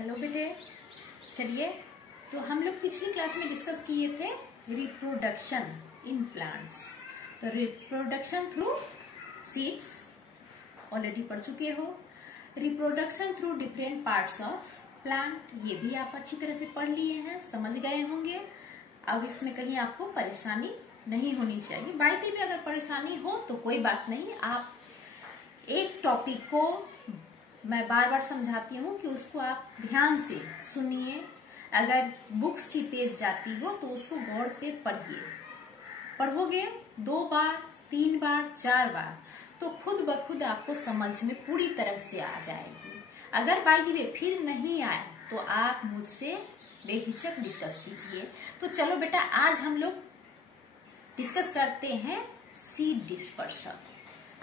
Hello बेटे, चलिए तो हम लोग पिछली क्लास में डिस्कस किए थे रिप्रोडक्शन इन प्लांट्स। तो रिप्रोडक्शन थ्रू सीड्स ऑलरेडी पढ़ चुके हो। Reproduction through different parts of plant, ये भी आप अच्छी तरह से पढ़ लिए हैं, समझ गए होंगे। अब इसमें कहीं आपको परेशानी नहीं होनी चाहिए। बाइटी में अगर परेशानी हो तो कोई बात नहीं, आप एक टॉपिक को मैं बार बार समझाती हूँ कि उसको आप ध्यान से सुनिए। अगर बुक्स की पेज जाती हो तो उसको गौर से पढ़िए। पढ़ोगे 2 बार 3 बार 4 बार तो खुद ब खुद आपको समझ में पूरी तरह से आ जाएगी। अगर बाई द वे फिर नहीं आए तो आप मुझसे बेहिचक डिस्कस कीजिए। तो चलो बेटा, आज हम लोग डिस्कस करते हैं सीड डिस्पर्सल।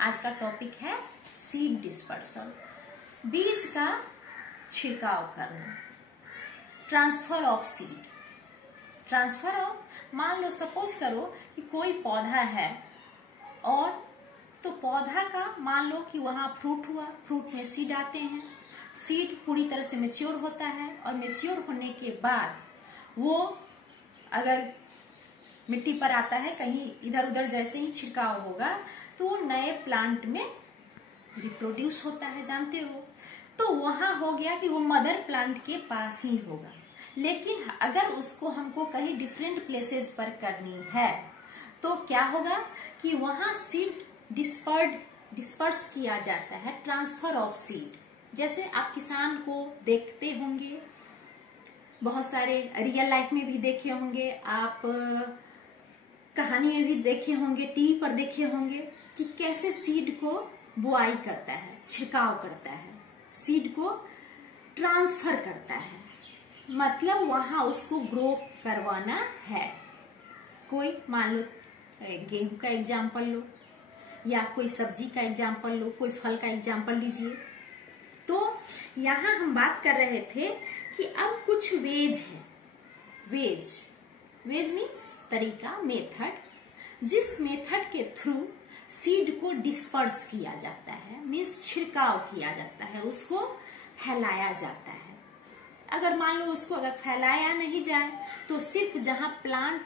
आज का टॉपिक है सीड डिस्पर्सल, बीज का छिड़काव करना। Transfer of seed, transfer of, मान लो सपोज करो कि कोई पौधा है और तो पौधा का मान लो कि वहां फ्रूट हुआ, फ्रूट में सीड आते हैं, सीड पूरी तरह से मैच्योर होता है और मैच्योर होने के बाद वो अगर मिट्टी पर आता है, कहीं इधर उधर जैसे ही छिड़काव होगा तो वो नए प्लांट में रिप्रोड्यूस होता है, जानते हो। तो वहां हो गया कि वो मदर प्लांट के पास ही होगा। लेकिन अगर उसको हमको कहीं डिफरेंट प्लेसेस पर करनी है तो क्या होगा कि वहां सीड डिस्पर्स किया जाता है, ट्रांसफर ऑफ सीड। जैसे आप किसान को देखते होंगे, बहुत सारे रियल लाइफ में भी देखे होंगे, आप कहानी में भी देखे होंगे, टीवी पर देखे होंगे कि कैसे सीड को बुआई करता है, छिड़काव करता है, सीड को ट्रांसफर करता है। मतलब वहां उसको ग्रो करवाना है। कोई मान लो गेहूं का एग्जाम्पल लो या कोई सब्जी का एग्जाम्पल लो, कोई फल का एग्जाम्पल लीजिए। तो यहां हम बात कर रहे थे कि अब कुछ वेज है। वेज मीन्स तरीका, मेथड, जिस मेथड के थ्रू सीड को डिस्पर्स किया जाता है, मीन्स छिड़काव किया जाता है, उसको फैलाया जाता है। अगर मान लो उसको अगर फैलाया नहीं जाए तो सिर्फ जहां प्लांट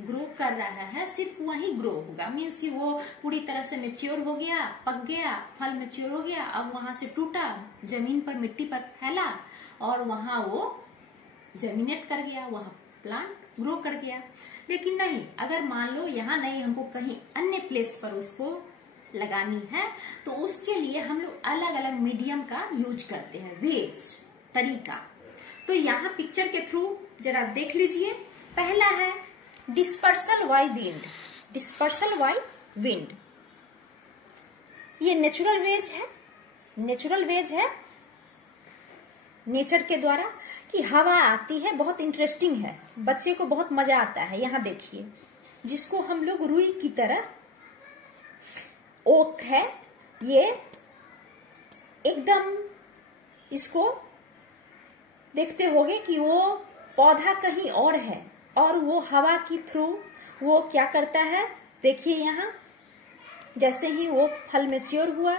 ग्रो कर रहा है सिर्फ वहीं ग्रो होगा। मीन्स कि वो पूरी तरह से मैच्योर हो गया, पक गया, फल मैच्योर हो गया, अब वहां से टूटा, जमीन पर मिट्टी पर फैला और वहां वो जर्मिनेट कर गया, वहां प्लांट ग्रो कर गया। लेकिन नहीं, अगर मान लो यहाँ नहीं, हमको कहीं अन्य प्लेस पर उसको लगानी है तो उसके लिए हम लोग अलग अलग मीडियम का यूज करते हैं, वेज तरीका। तो यहाँ पिक्चर के थ्रू जरा देख लीजिए। पहला है dispersal by wind. Dispersal by wind ये नेचुरल वेज है। नेचुरल वेज है नेचर के द्वारा कि हवा आती है, बहुत इंटरेस्टिंग है, बच्चे को बहुत मजा आता है। यहाँ देखिए, जिसको हम लोग रुई की तरह, ओक है ये, एकदम इसको देखते होंगे कि वो पौधा कहीं और है और वो हवा की थ्रू वो क्या करता है। देखिए यहाँ, जैसे ही वो फल मैच्योर हुआ,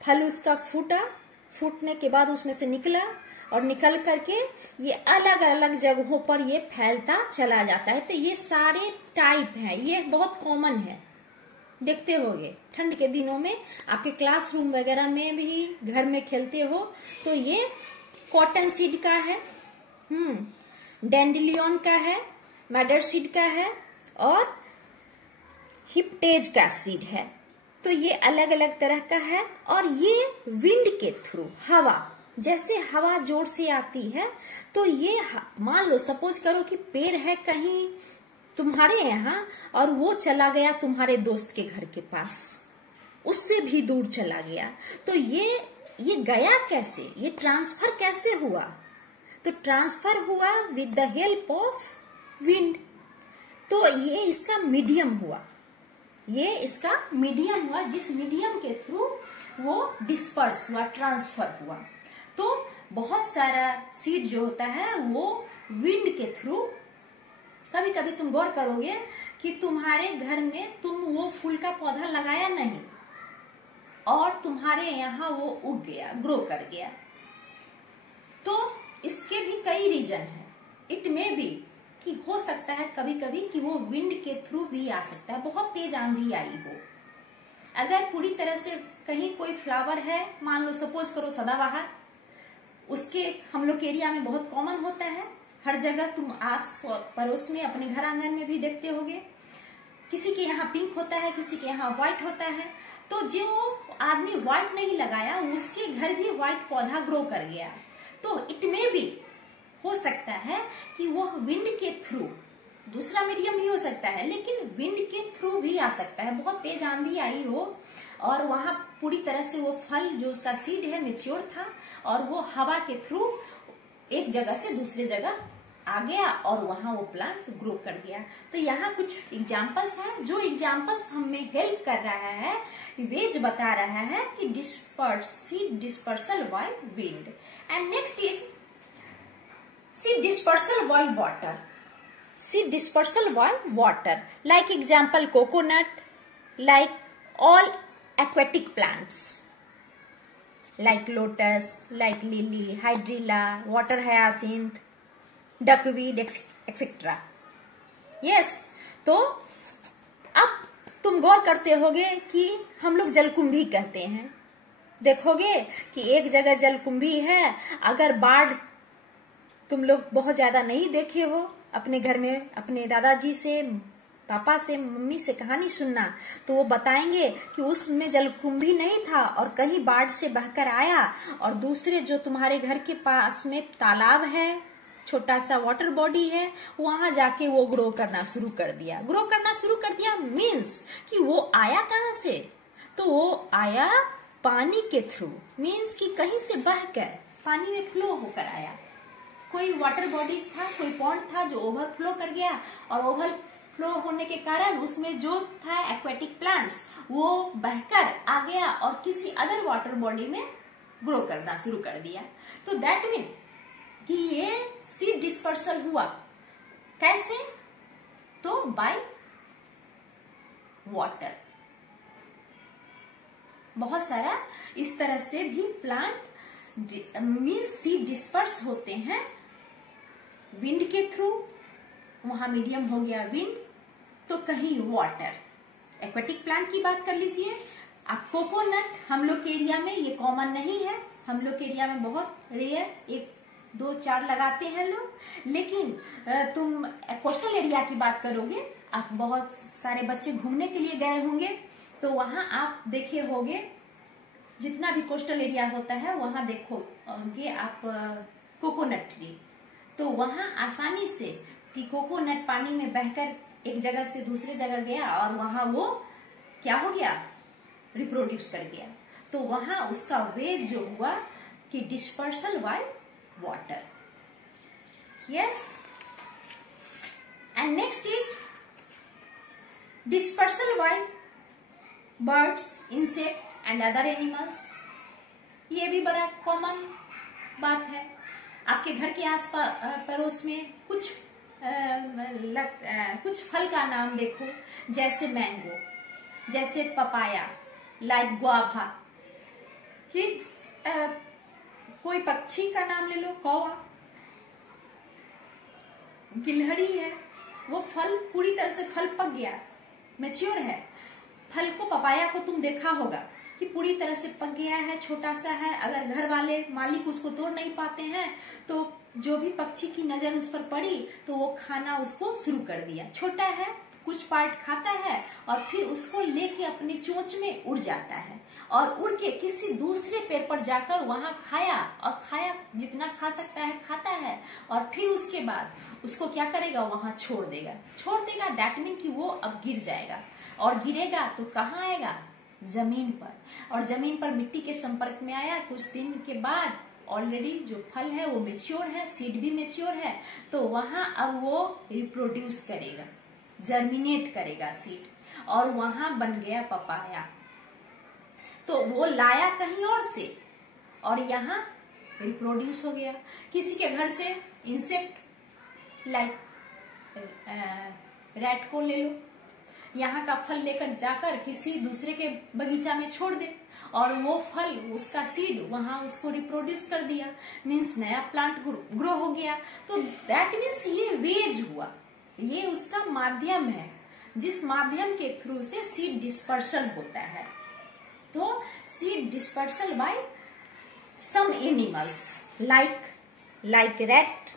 फल उसका फूटा, फूटने के बाद उसमें से निकला और निकल करके ये अलग अलग जगहों पर ये फैलता चला जाता है। तो ये सारे टाइप हैं, ये बहुत कॉमन है, देखते होंगे ठंड के दिनों में आपके क्लासरूम वगैरह में भी, घर में खेलते हो तो ये कॉटन सीड का है, डैंडेलियन का है, मैडर सीड का है और हिप्टेज का सीड है। तो ये अलग अलग तरह का है और ये विंड के थ्रू, हवा, जैसे हवा जोर से आती है तो ये मान लो सपोज करो कि पेड़ है कहीं तुम्हारे यहाँ और वो चला गया तुम्हारे दोस्त के घर के पास, उससे भी दूर चला गया, तो ये गया कैसे, ये ट्रांसफर कैसे हुआ? तो ट्रांसफर हुआ with the help of wind. तो ये इसका मीडियम हुआ, ये इसका मीडियम हुआ, जिस मीडियम के थ्रू वो डिस्पर्स हुआ, ट्रांसफर हुआ। तो बहुत सारा सीड जो होता है वो विंड के थ्रू, कभी कभी तुम गौर करोगे कि तुम्हारे घर में तुम वो फूल का पौधा लगाया नहीं और तुम्हारे यहाँ वो उग गया, ग्रो कर गया, तो कई रीजन है। इट में भी कि हो सकता है कभी कभी कि वो विंड के थ्रू भी आ सकता है, बहुत तेज आंधी आई हो। अगर पूरी तरह से कहीं कोई फ्लावर है, मान लो सपोज करो सदाबहार, उसके हम लोग के एरिया में बहुत कॉमन होता है, हर जगह तुम आस पड़ोस में अपने घर आंगन में भी देखते होगे। किसी के यहाँ पिंक होता है, किसी के यहाँ व्हाइट होता है। तो जो आदमी व्हाइट नहीं लगाया उसके घर भी व्हाइट पौधा ग्रो कर गया। तो इट में भी हो सकता है कि वह विंड के थ्रू, दूसरा मीडियम भी हो सकता है, लेकिन विंड के थ्रू भी आ सकता है। बहुत तेज आंधी आई हो और वहां पूरी तरह से वो फल जो उसका सीड है मेच्योर था और वो हवा के थ्रू एक जगह से दूसरे जगह आ गया और वहां वो प्लांट ग्रो कर गया। तो यहाँ कुछ एग्जाम्पल्स हैं, जो एग्जाम्पल्स हमें हेल्प कर रहा है, वेज बता रहा है कि seed dispersal by wind. And next is seed dispersal by water. Seed dispersal by water. Like example coconut, like all aquatic plants, like lotus, like lily, hydrilla, water hyacinth, duckweed, etc. Yes. तो अब तुम गौर करते होगे कि हम लोग जलकुंभी कहते हैं। देखोगे कि एक जगह जलकुंभी है। अगर बाढ़ तुम लोग बहुत ज्यादा नहीं देखे हो, अपने घर में अपने दादाजी से, पापा से, मम्मी से कहानी सुनना, तो वो बताएंगे कि उसमें जलकुंभी नहीं था और कहीं बाढ़ से बहकर आया और दूसरे जो तुम्हारे घर के पास में तालाब है, छोटा सा वाटर बॉडी है, वहां जाके वो ग्रो करना शुरू कर दिया। ग्रो करना शुरू कर दिया मीन्स कि वो आया कहाँ से? तो वो आया पानी के थ्रू, मीन्स कि कहीं से बहकर पानी में फ्लो होकर आया। कोई वाटर बॉडीज था, कोई पॉन्ड था जो ओवरफ्लो कर गया और ओवरफ्लो होने के कारण उसमें जो था एक्वेटिक प्लांट्स वो बहकर आ गया और किसी अदर वाटर बॉडी में ग्रो करना शुरू कर दिया। तो दैट मीन कि ये सीड डिस्पर्सल हुआ। कैसे? तो बाय वाटर। बहुत सारा इस तरह से भी प्लांट मीन्स सीड डिस्पर्स होते हैं विंड के थ्रू। वहां मीडियम हो गया विंड, तो कहीं वाटर। एक्वेटिक प्लांट की बात कर लीजिए आप। कोकोनट हम लोग के एरिया में ये कॉमन नहीं है, हम लोग के एरिया में बहुत रेयर, 1 2 4 लगाते हैं लोग। लेकिन तुम कोस्टल एरिया की बात करोगे, आप बहुत सारे बच्चे घूमने के लिए गए होंगे तो वहां आप देखे होंगे, जितना भी कोस्टल एरिया होता है वहां देखोगे आप कोकोनट ट्री। तो वहां आसानी से कि कोकोनट पानी में बहकर एक जगह से दूसरे जगह गया और वहां वो क्या हो गया, रिप्रोड्यूस कर गया। तो वहां उसका वे जो हुआ कि dispersal by water. Yes. And next is dispersal bye birds, insect and other animals. ये भी बड़ा कॉमन बात है। आपके घर के आस पड़ोस में कुछ फल का नाम देखो, जैसे मैंगो, जैसे पपाया, लाइक गुआवा। कि कोई पक्षी का नाम ले लो, कौवा, गिलहरी है, वो फल पूरी तरह से फल पक गया, मैच्योर है। फल को, पपाया को तुम देखा होगा कि पूरी तरह से पक गया है, छोटा सा है। अगर घर वाले मालिक उसको तोड़ नहीं पाते हैं तो जो भी पक्षी की नजर उस पर पड़ी तो वो खाना उसको शुरू कर दिया। छोटा है, कुछ पार्ट खाता है और फिर उसको लेके अपनी चोंच में उड़ जाता है और उड़ के किसी दूसरे पेड़ पर जाकर वहां खाया और खाया, जितना खा सकता है खाता है और फिर उसके बाद उसको क्या करेगा, वहां छोड़ देगा। दैट मीन कि वो अब गिर जाएगा और गिरेगा तो कहाँ आएगा, जमीन पर। और जमीन पर मिट्टी के संपर्क में आया, कुछ दिन के बाद ऑलरेडी जो फल है वो मेच्योर है, सीड भी मेच्योर है, तो वहां अब वो रिप्रोड्यूस करेगा, जर्मिनेट करेगा सीड और वहां बन गया पपाया। तो वो लाया कहीं और से और यहाँ रिप्रोड्यूस हो गया। किसी के घर से इंसेक्ट लाइक रैट को ले लो, यहाँ का फल लेकर जाकर किसी दूसरे के बगीचा में छोड़ दे और वो फल, उसका सीड वहां उसको रिप्रोड्यूस कर दिया, मीन्स नया प्लांट ग्रो हो गया। तो दैट मीन्स ये वेज हुआ, ये उसका माध्यम है जिस माध्यम के थ्रू से सीड डिस्पर्सल होता है। तो seed dispersal by some animals like rat,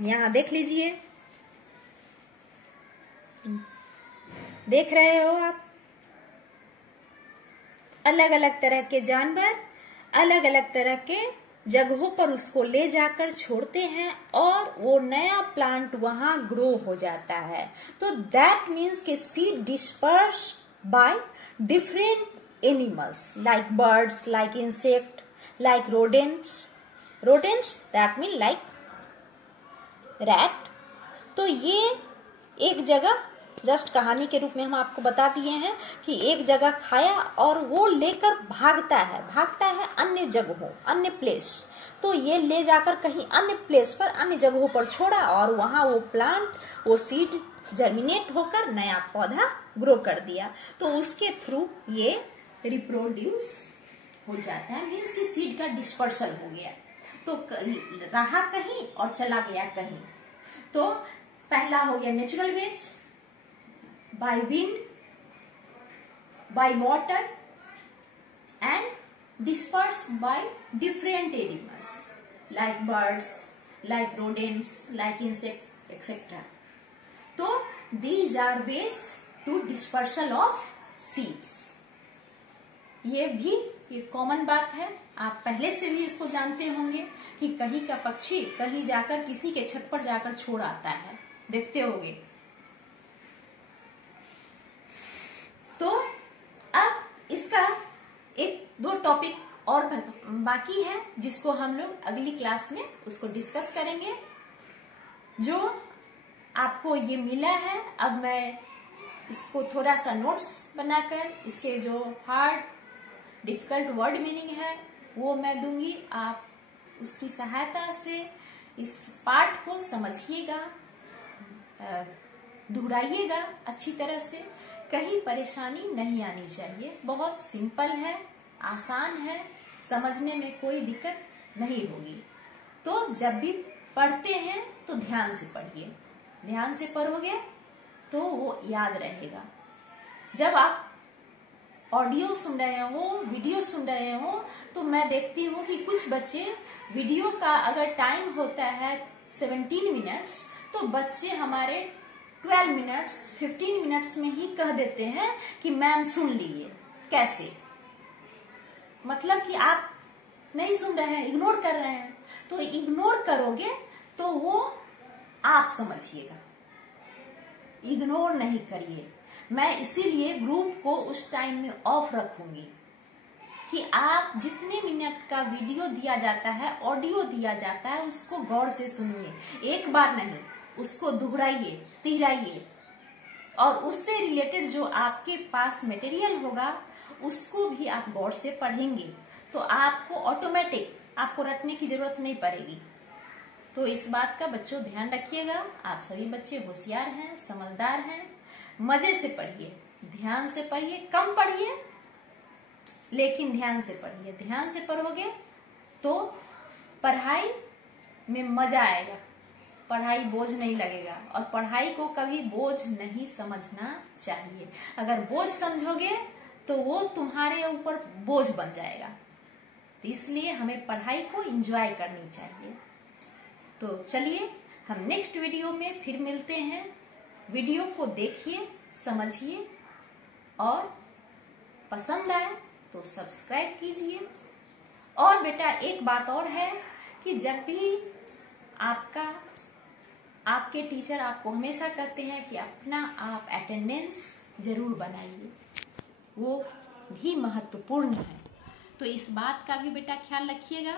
यहां देख लीजिए, देख रहे हो आप, अलग अलग तरह के जानवर अलग अलग तरह के जगहों पर उसको ले जाकर छोड़ते हैं और वो नया प्लांट वहां ग्रो हो जाता है। तो दैट मीन्स के seed disperse by different animals like birds, like insect, like rodents that mean like rat. तो ये एक जगह जस्ट कहानी के रूप में हम आपको बता दिए हैं कि एक जगह खाया और वो लेकर भागता है अन्य जगहों, अन्य प्लेस। तो ये ले जाकर कहीं अन्य प्लेस पर, अन्य जगहों पर छोड़ा और वहां वो प्लांट, वो सीड जर्मिनेट होकर नया पौधा ग्रो कर दिया। तो उसके थ्रू ये रिप्रोड्यूस हो जाता है, मीन्स की सीड का डिस्पर्सल हो गया। तो रहा कहीं और चला गया कहीं। तो पहला हो गया natural ways, by wind, by water and dispersed by different animals like birds, like rodents, like insects, etc. So these are ways to dispersal of seeds. ये भी एक कॉमन बात है, आप पहले से भी इसको जानते होंगे कि कहीं का पक्षी कहीं जाकर किसी के छत पर जाकर छोड़ आता है, देखते होंगे। तो अब इसका एक दो टॉपिक और बाकी है जिसको हम लोग अगली क्लास में उसको डिस्कस करेंगे। जो आपको ये मिला है, अब मैं इसको थोड़ा सा नोट्स बनाकर इसके जो हार्ड डिफिकल्ट वर्ड मीनिंग है वो मैं दूंगी। आप उसकी सहायता से इस पाठ को समझिएगा, दोहराइएगा अच्छी तरह से, कहीं परेशानी नहीं आनी चाहिए। बहुत सिंपल है, आसान है, समझने में कोई दिक्कत नहीं होगी। तो जब भी पढ़ते हैं तो ध्यान से पढ़िए, ध्यान से पढ़ोगे तो वो याद रहेगा। जब आप ऑडियो सुन रहे हो, वीडियो सुन रहे हो, तो मैं देखती हूँ कि कुछ बच्चे वीडियो का अगर टाइम होता है 17 मिनट्स तो बच्चे हमारे 12 मिनट्स 15 मिनट्स में ही कह देते हैं कि मैम सुन लीजिए। कैसे? मतलब कि आप नहीं सुन रहे हैं, इग्नोर कर रहे हैं। तो इग्नोर करोगे तो वो आप समझिएगा, इग्नोर नहीं करिए। मैं इसीलिए ग्रुप को उस टाइम में ऑफ रखूंगी कि आप जितने मिनट का वीडियो दिया जाता है, ऑडियो दिया जाता है, उसको गौर से सुनिए, एक बार नहीं, उसको दोहराइए, तिहराइए, और उससे रिलेटेड जो आपके पास मटेरियल होगा उसको भी आप गौर से पढ़ेंगे तो आपको ऑटोमेटिक आपको रटने की जरूरत नहीं पड़ेगी। तो इस बात का बच्चों ध्यान रखिएगा। आप सभी बच्चे होशियार हैं, समझदार हैं, मजे से पढ़िए, ध्यान से पढ़िए, कम पढ़िए लेकिन ध्यान से पढ़िए। ध्यान से पढ़ोगे तो पढ़ाई में मजा आएगा, पढ़ाई बोझ नहीं लगेगा, और पढ़ाई को कभी बोझ नहीं समझना चाहिए। अगर बोझ समझोगे तो वो तुम्हारे ऊपर बोझ बन जाएगा। तो इसलिए हमें पढ़ाई को एंजॉय करनी चाहिए। तो चलिए हम नेक्स्ट वीडियो में फिर मिलते हैं। वीडियो को देखिए, समझिए, और पसंद आए तो सब्सक्राइब कीजिए। और बेटा एक बात और है कि जब भी आपके टीचर आपको हमेशा कहते हैं कि अपना आप अटेंडेंस जरूर बनाइए, वो भी महत्वपूर्ण है। तो इस बात का भी बेटा ख्याल रखिएगा।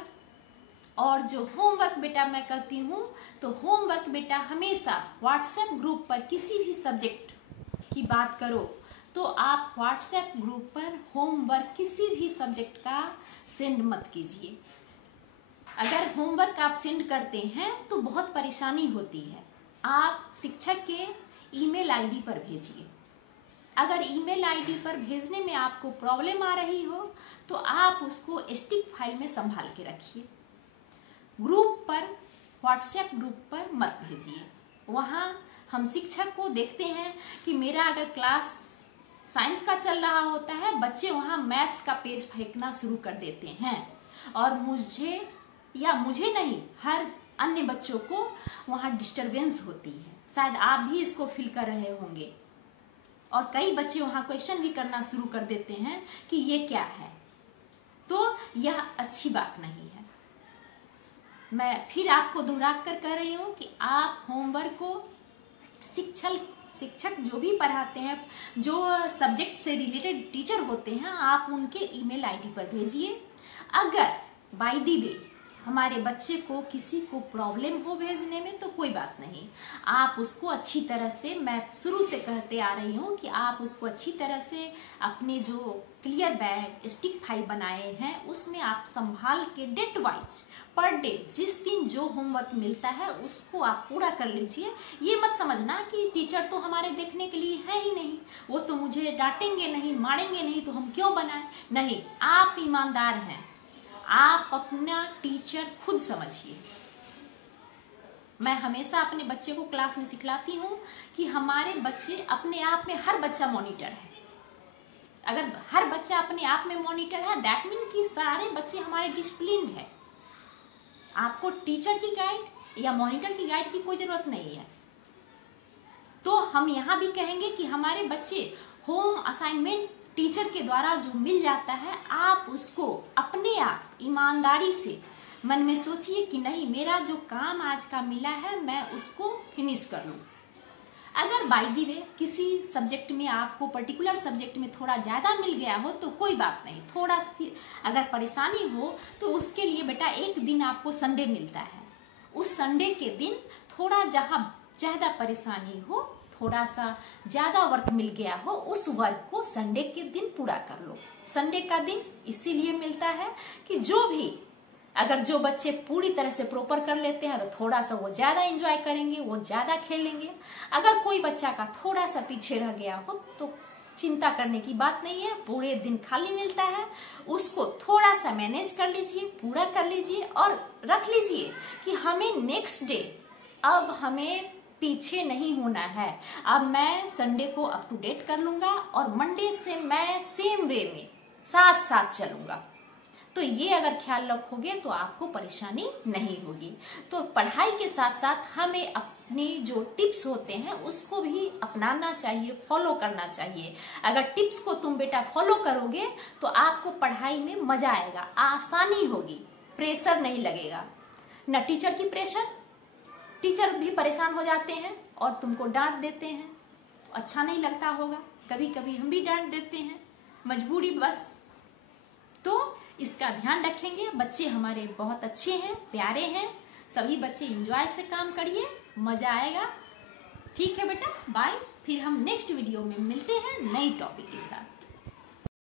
और जो होमवर्क बेटा मैं कहती हूँ, तो होमवर्क बेटा हमेशा व्हाट्सएप ग्रुप पर किसी भी सब्जेक्ट की बात करो तो आप व्हाट्सएप ग्रुप पर होमवर्क किसी भी सब्जेक्ट का सेंड मत कीजिए। अगर होमवर्क आप सेंड करते हैं तो बहुत परेशानी होती है। आप शिक्षक के ईमेल आईडी पर भेजिए, अगर ईमेल आईडी पर भेजने में आपको प्रॉब्लम आ रही हो तो आप उसको स्टिक फाइल में संभाल के रखिए। ग्रुप पर, व्हाट्सएप ग्रुप पर मत भेजिए। वहाँ हम शिक्षक को देखते हैं कि मेरा अगर क्लास साइंस का चल रहा होता है, बच्चे वहाँ मैथ्स का पेज फेंकना शुरू कर देते हैं और मुझे नहीं, हर अन्य बच्चों को वहाँ डिस्टरबेंस होती है। शायद आप भी इसको फील कर रहे होंगे। और कई बच्चे वहाँ क्वेश्चन भी करना शुरू कर देते हैं कि ये क्या है। तो यह अच्छी बात नहीं है। मैं फिर आपको दोहरा कर कह रही हूँ कि आप होमवर्क को शिक्षक जो भी पढ़ाते हैं, जो सब्जेक्ट से रिलेटेड टीचर होते हैं, आप उनके ईमेल आईडी पर भेजिए। अगर बाय द वे हमारे बच्चे को किसी को प्रॉब्लम हो भेजने में तो कोई बात नहीं, आप उसको अच्छी तरह से, मैं शुरू से कहते आ रही हूँ कि आप उसको अच्छी तरह से अपने जो क्लियर बैग स्टिक फाइल बनाए हैं उसमें आप संभाल के डेट वाइज पर डे जिस दिन जो होमवर्क मिलता है उसको आप पूरा कर लीजिए। ये मत समझना कि टीचर तो हमारे देखने के लिए है ही नहीं, वो तो मुझे डांटेंगे नहीं, मारेंगे नहीं, तो हम क्यों बनाएं। नहीं, आप ईमानदार हैं, आप अपना टीचर खुद समझिए। मैं हमेशा अपने बच्चे को क्लास में सिखलाती हूँ कि हमारे बच्चे अपने आप में, हर बच्चा मॉनिटर है। अगर हर बच्चा अपने आप में मॉनिटर है, दैट मीन कि सारे बच्चे हमारे डिसिप्लिन है। आपको टीचर की गाइड या मॉनिटर की गाइड की कोई जरूरत नहीं है। तो हम यहाँ भी कहेंगे कि हमारे बच्चे होम असाइनमेंट टीचर के द्वारा जो मिल जाता है, आप उसको अपने आप ईमानदारी से मन में सोचिए कि नहीं, मेरा जो काम आज का मिला है मैं उसको फिनिश कर लूँ। अगर बाय द वे किसी सब्जेक्ट में आपको, पर्टिकुलर सब्जेक्ट में थोड़ा ज़्यादा मिल गया हो तो कोई बात नहीं, थोड़ा सी अगर परेशानी हो तो उसके लिए बेटा एक दिन आपको संडे मिलता है। उस संडे के दिन थोड़ा जहाँ ज़्यादा परेशानी हो, थोड़ा सा ज़्यादा वर्क मिल गया हो, उस वर्क को संडे के दिन पूरा कर लो। संडे का दिन इसीलिए मिलता है कि जो बच्चे पूरी तरह से प्रॉपर कर लेते हैं तो थोड़ा सा वो ज्यादा एंजॉय करेंगे, वो ज्यादा खेलेंगे। अगर कोई बच्चा का थोड़ा सा पीछे रह गया हो तो चिंता करने की बात नहीं है, पूरे दिन खाली मिलता है, उसको थोड़ा सा मैनेज कर लीजिए, पूरा कर लीजिए और रख लीजिए कि हमें नेक्स्ट डे, अब हमें पीछे नहीं होना है। अब मैं संडे को अप टू डेट कर लूंगा और मंडे से मैं सेम वे में साथ साथ चलूंगा। तो ये अगर ख्याल रखोगे तो आपको परेशानी नहीं होगी। तो पढ़ाई के साथ साथ हमें अपने जो टिप्स होते हैं उसको भी अपनाना चाहिए, फॉलो करना चाहिए। अगर टिप्स को तुम बेटा फॉलो करोगे तो आपको पढ़ाई में मजा आएगा, आसानी होगी, प्रेशर नहीं लगेगा। न टीचर की प्रेशर, टीचर भी परेशान हो जाते हैं और तुमको डांट देते हैं, तो अच्छा नहीं लगता होगा। कभी कभी हम भी डांट देते हैं, मजबूरी बस। तो इसका ध्यान रखेंगे। बच्चे हमारे बहुत अच्छे हैं, प्यारे हैं, सभी बच्चे एंजॉय से काम करिए, मजा आएगा। ठीक है बेटा, बाय। फिर हम नेक्स्ट वीडियो में मिलते हैं नई टॉपिक के साथ।